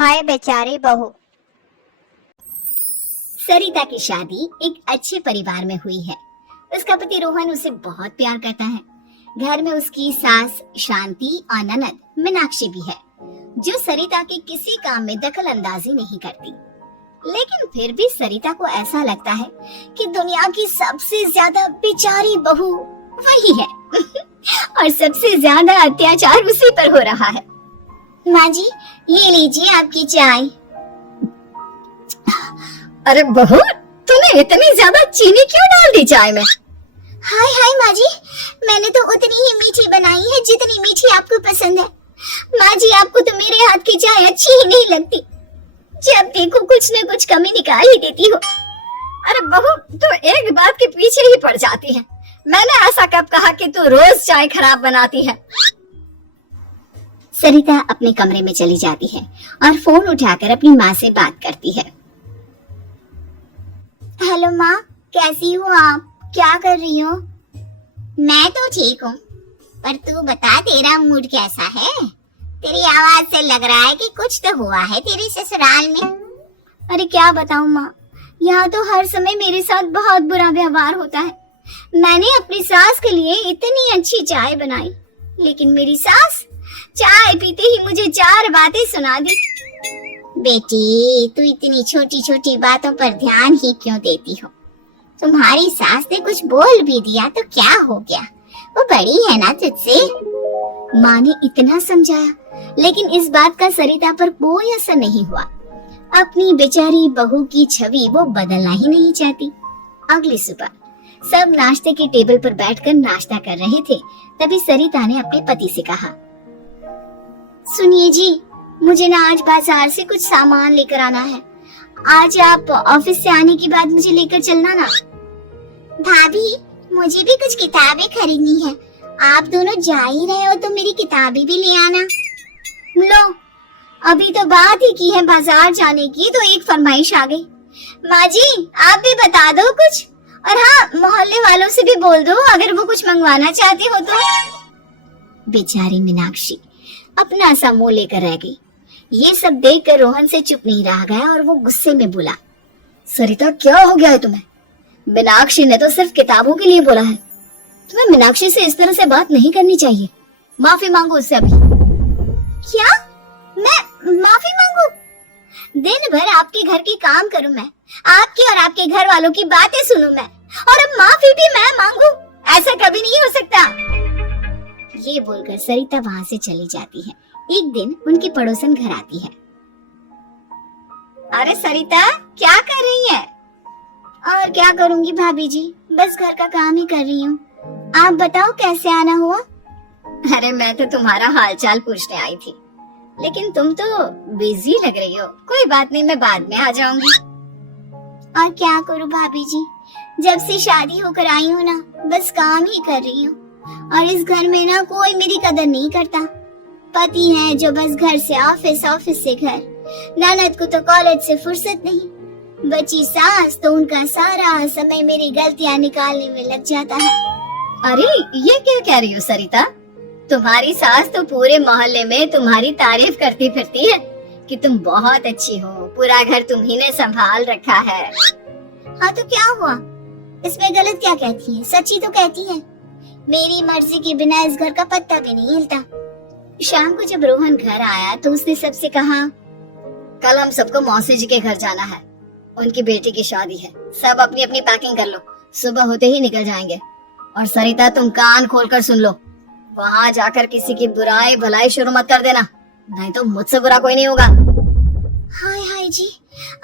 हाय बेचारी बहू। सरिता की शादी एक अच्छे परिवार में हुई है। उसका पति रोहन उसे बहुत प्यार करता है। घर में उसकी सास शांति और ननद मीनाक्षी भी है, जो सरिता के किसी काम में दखल अंदाजी नहीं करती। लेकिन फिर भी सरिता को ऐसा लगता है कि दुनिया की सबसे ज्यादा बेचारी बहू वही है और सबसे ज्यादा अत्याचार उसी पर हो रहा है। माँ जी, ये लीजिए आपकी चाय। अरे बहू, तूने इतनी ज्यादा चीनी क्यों डाल दी चाय में? हाय हाय माँ जी, मैंने तो उतनी ही मीठी बनाई है जितनी मीठी आपको पसंद है। माँ जी, आपको तो मेरे हाथ की चाय अच्छी ही नहीं लगती। जब देखो कुछ न कुछ कमी निकाल ही देती हो। अरे बहू, तू एक बात के पीछे ही पड़ जाती है। मैंने ऐसा कब कहा कि तू रोज चाय खराब बनाती है? सरिता अपने कमरे में चली जाती है और फोन उठाकर अपनी माँ से बात करती है। हेलो माँ, कैसी हो आप? क्या कर रही हो? मैं तो ठीक हूँ, पर तू बता तेरा मूड कैसा है? तेरी आवाज से लग रहा है कि कुछ तो हुआ है तेरे ससुराल में। अरे क्या बताऊँ माँ, यहाँ तो हर समय मेरे साथ बहुत बुरा व्यवहार होता है। मैंने अपनी सास के लिए इतनी अच्छी चाय बनाई, लेकिन मेरी सास चाय पीते ही मुझे 4 बातें सुना दी। बेटी, तू इतनी छोटी छोटी बातों पर ध्यान ही क्यों देती हो? तुम्हारी सास ने कुछ बोल भी दिया तो क्या हो गया, वो बड़ी है ना तुझसे। माँ ने इतना समझाया, लेकिन इस बात का सरिता पर कोई असर नहीं हुआ। अपनी बेचारी बहू की छवि वो बदलना ही नहीं चाहती। अगली सुबह सब नाश्ते के टेबल पर बैठकर नाश्ता कर रहे थे, तभी सरिता ने अपने पति से कहा, सुनिए जी, मुझे ना आज बाजार से कुछ सामान लेकर आना है। आज आप ऑफिस से आने के बाद मुझे लेकर चलना ना। भाभी, मुझे भी कुछ किताबें खरीदनी है। आप दोनों जा ही रहे हो तो मेरी किताबें भी ले आना। लो, अभी तो बात ही की है बाजार जाने की तो एक फरमाइश आ गई। माँ जी, आप भी बता दो कुछ, और हाँ, मोहल्ले वालों से भी बोल दो अगर वो कुछ मंगवाना चाहते हो तो। बेचारी मीनाक्षी अपना सा मुंह लेकर रह गई। ये सब देखकर रोहन से चुप नहीं रह गया और वो गुस्से में बोला, सरिता, क्या हो गया है तुम्हें? मीनाक्षी ने तो सिर्फ किताबों के लिए बोला है। तुम्हें मीनाक्षी से इस तरह से बात नहीं करनी चाहिए। माफी मांगो उससे अभी। क्या? मैं माफी मांगू? दिन भर आपके घर के काम करूं मैं, आपके और आपके घर वालों की बातें सुनूं मैं, और अब माफी भी मैं मांगू? ऐसा कभी नहीं हो सकता। ये बोलकर सरिता वहाँ से चली जाती है। एक दिन उनकी पड़ोसन घर आती है। अरे सरिता, क्या कर रही है? और क्या करूंगी भाभी जी, बस घर का काम ही कर रही हूँ। आप बताओ कैसे आना हुआ? अरे मैं तो तुम्हारा हालचाल पूछने आई थी, लेकिन तुम तो बिजी लग रही हो। कोई बात नहीं, मैं बाद में आ जाऊंगी। और क्या करूँ भाभी जी, जब से शादी होकर आई हूँ ना, बस काम ही कर रही हूँ। और इस घर में ना कोई मेरी कदर नहीं करता। पति है जो बस घर से ऑफिस, ऑफिस से घर। ननद को तो कॉलेज से फुर्सत नहीं। बची सास तो उनका सारा समय मेरी गलतियाँ निकालने में लग जाता है। अरे ये क्या कह रही हो सरिता? तुम्हारी सास तो पूरे मोहल्ले में तुम्हारी तारीफ करती फिरती है कि तुम बहुत अच्छी हो, पूरा घर तुम्ही ने संभाल रखा है। हाँ तो क्या हुआ, इसमें गलत क्या कहती है? सच्ची तो कहती है। मेरी मर्जी के बिना इस घर का पत्ता भी नहीं हिलता। शाम को जब रोहन घर आया तो उसने सबसे कहा, कल हम सबको मौसी जी के घर जाना है, उनकी बेटी की शादी है। सब अपनी अपनी पैकिंग कर लो, सुबह होते ही निकल जाएंगे। और सरिता, तुम कान खोलकर सुन लो, वहाँ जाकर किसी की बुराई भलाई शुरू मत कर देना, नहीं तो मुझसे बुरा कोई नहीं होगा। हाय हाय जी,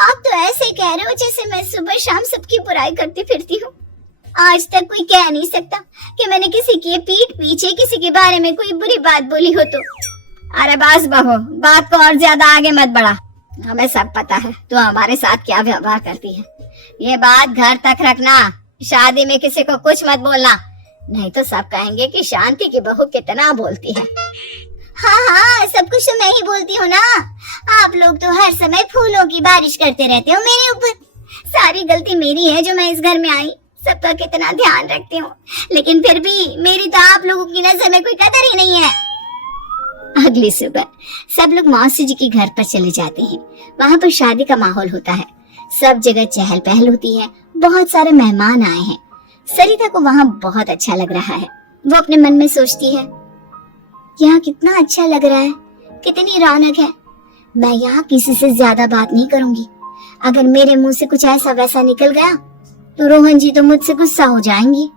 आप तो ऐसे कह रहे हो जैसे मैं सुबह शाम सबकी बुराई करती फिरती हूँ। आज तक कोई कह नहीं सकता कि मैंने किसी की पीठ पीछे किसी के बारे में कोई बुरी बात बोली हो तो। अरे बस बहू, बात को और ज्यादा आगे मत बढ़ा। हमें सब पता है तू हमारे साथ क्या व्यवहार करती है। ये बात घर तक रखना, शादी में किसी को कुछ मत बोलना, नहीं तो सब कहेंगे कि शांति की बहू कितना बोलती है। हाँ हाँ, सब कुछ तो मैं ही बोलती हूँ ना। आप लोग तो हर समय फूलों की बारिश करते रहते हो मेरे ऊपर। सारी गलती मेरी है जो मैं इस घर में आई। सबका कितना ध्यान रखती हूँ, लेकिन फिर भी मेरी तो आप लोगों की नजर में कोई कदर ही नहीं है। अगली सुबह सब लोग मौसी जी के घर पर चले जाते हैं। वहाँ पर शादी का माहौल होता है, सब जगह चहल पहल होती है, बहुत सारे मेहमान आए हैं। सरिता को वहाँ बहुत अच्छा लग रहा है। वो अपने मन में सोचती है, यहाँ कितना अच्छा लग रहा है, कितनी रौनक है। मैं यहाँ किसी से ज्यादा बात नहीं करूंगी। अगर मेरे मुंह से कुछ ऐसा वैसा निकल गया तो रोहन जी तो मुझसे गुस्सा हो जाएंगी।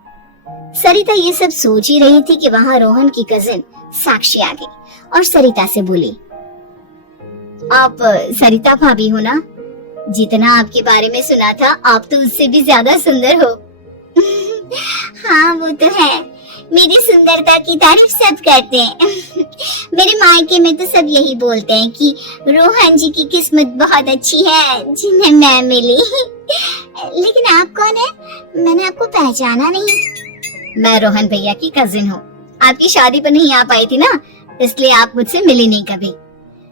सरिता ये सब सोच ही रही थी कि वहाँ रोहन की कजिन साक्षी आ गई और सरिता से बोली, आप सरिता भाभी हो ना? जितना आपके बारे में सुना था, आप तो उससे भी ज्यादा सुंदर हो। हाँ वो तो है, मेरी सुंदरता की तारीफ सब करते हैं। मेरे मायके में तो सब यही बोलते हैं कि रोहन जी की किस्मत बहुत अच्छी है जिन्हें मैं मिली। लेकिन आप कौन है? मैंने आपको पहचाना नहीं। मैं रोहन भैया की कजिन हूँ। आपकी शादी पर नहीं आ पाई थी ना, इसलिए आप मुझसे मिली नहीं कभी।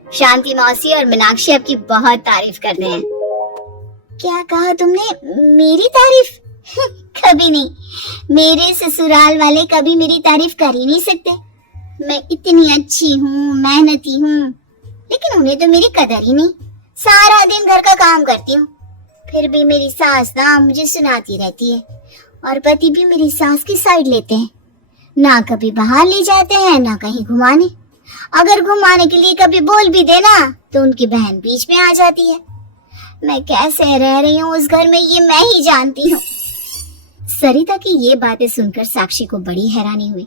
शांति मौसी और मीनाक्षी आपकी बहुत तारीफ करते हैं। क्या कहा तुमने? मेरी तारीफ? कभी नहीं। मेरे ससुराल वाले कभी मेरी तारीफ कर ही नहीं सकते। मैं इतनी अच्छी हूँ, मेहनती हूँ, लेकिन उन्हें तो मेरी कदर ही नहीं। सारा दिन घर का काम करती हूँ, फिर भी मेरी सास ना मुझे सुनाती रहती है और पति भी मेरी सास की साइड लेते हैं। ना कभी बाहर ले जाते हैं, ना कहीं घुमाने। अगर घुमाने के लिए कभी बोल भी देना तो उनकी बहन बीच में आ जाती है। मैं कैसे रह रही हूँ उस घर में, ये मैं ही जानती हूँ। सरिता की ये बातें सुनकर साक्षी को बड़ी हैरानी हुई।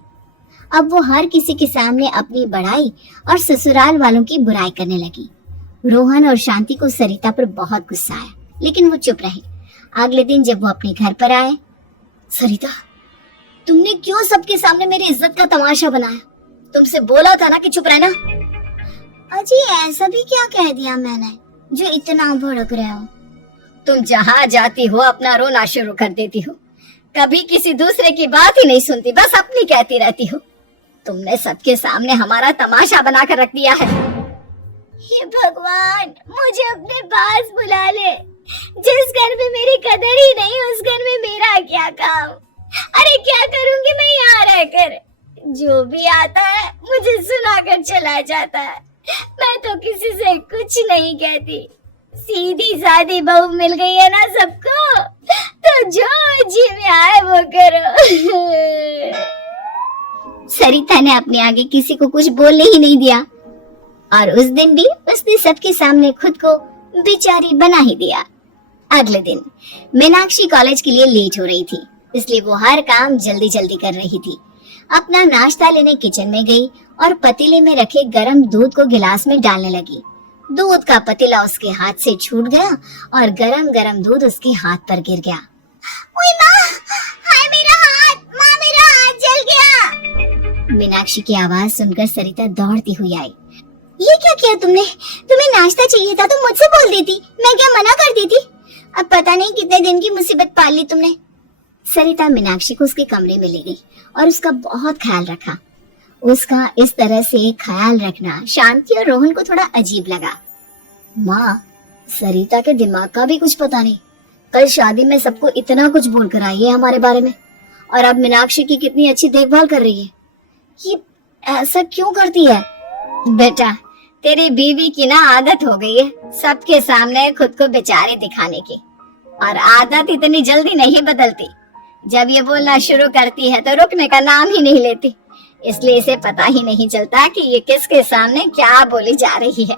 अब वो हर किसी के सामने अपनी बड़ाई और ससुराल वालों की बुराई करने लगी। रोहन और शांति को सरिता पर बहुत गुस्सा आया, लेकिन वो चुप रहे। अगले दिन जब वो अपने घर पर आए, सरिता, तुमने क्यों सबके सामने मेरी इज्जत का तमाशा बनाया? तुमसे बोला था ना कि चुप रहना। अजी ऐसा भी क्या कह दिया मैंने जो इतना भड़क रहे हो? तुम जहाँ जाती हो अपना रोना शुरू कर देती हो, कभी किसी दूसरे की बात ही नहीं सुनती, बस अपनी कहती रहती हो। तुमने सबके सामने हमारा तमाशा बनाकर रख दिया है। हे भगवान, मुझे अपने पास बुला ले। जिस घर में मेरी कदर ही नहीं, उस घर में मेरा क्या काम? अरे क्या करूंगी मैं यहाँ रहकर? जो भी आता है मुझे सुनाकर चला जाता है। मैं तो किसी से कुछ नहीं कहती। सीधी सादी बहू मिल गई है ना सबको, तो जो जी में आए वो करो। सरिता ने अपने आगे किसी को कुछ बोलने ही नहीं दिया और उस दिन भी उसने सबके सामने खुद को बेचारी बना ही दिया। अगले दिन मीनाक्षी कॉलेज के लिए लेट हो रही थी, इसलिए वो हर काम जल्दी जल्दी कर रही थी। अपना नाश्ता लेने किचन में गई और पतीले में रखे गरम दूध को गिलास में डालने लगी। दूध का पतीला उसके हाथ से छूट गया और गरम गरम दूध उसके हाथ पर गिर गया। ओए माँ, हाय मेरा हाथ, माँ मेरा हाथ जल गया। मीनाक्षी की आवाज सुनकर सरिता दौड़ती हुई आई। ये क्या किया तुमने? तुम्हें नाश्ता चाहिए था तो मुझसे बोल देती, मैं क्या मना कर दी थी? अब पता नहीं कितने दिन की मुसीबत पाल ली तुमने। सरिता मीनाक्षी को उसके कमरे में ले गई और उसका बहुत ख्याल रखा। उसका इस तरह से ख्याल रखना शांति और रोहन को थोड़ा अजीब लगा। माँ, सरिता के दिमाग का भी कुछ पता नहीं। कल शादी में सबको इतना कुछ बोलकर आई है हमारे बारे में, और अब मीनाक्षी की कितनी अच्छी देखभाल कर रही है। ये ऐसा क्यों करती है? बेटा, तेरी बीवी की ना आदत हो गई है सबके सामने खुद को बेचारी दिखाने की, और आदत इतनी जल्दी नहीं बदलती। जब ये बोलना शुरू करती है तो रुकने का नाम ही नहीं लेती, इसलिए इसे पता ही नहीं चलता कि ये किसके सामने क्या बोली जा रही है।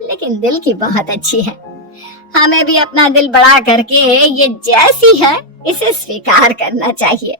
लेकिन दिल की बहुत अच्छी है। हमें भी अपना दिल बड़ा करके ये जैसी है इसे स्वीकार करना चाहिए।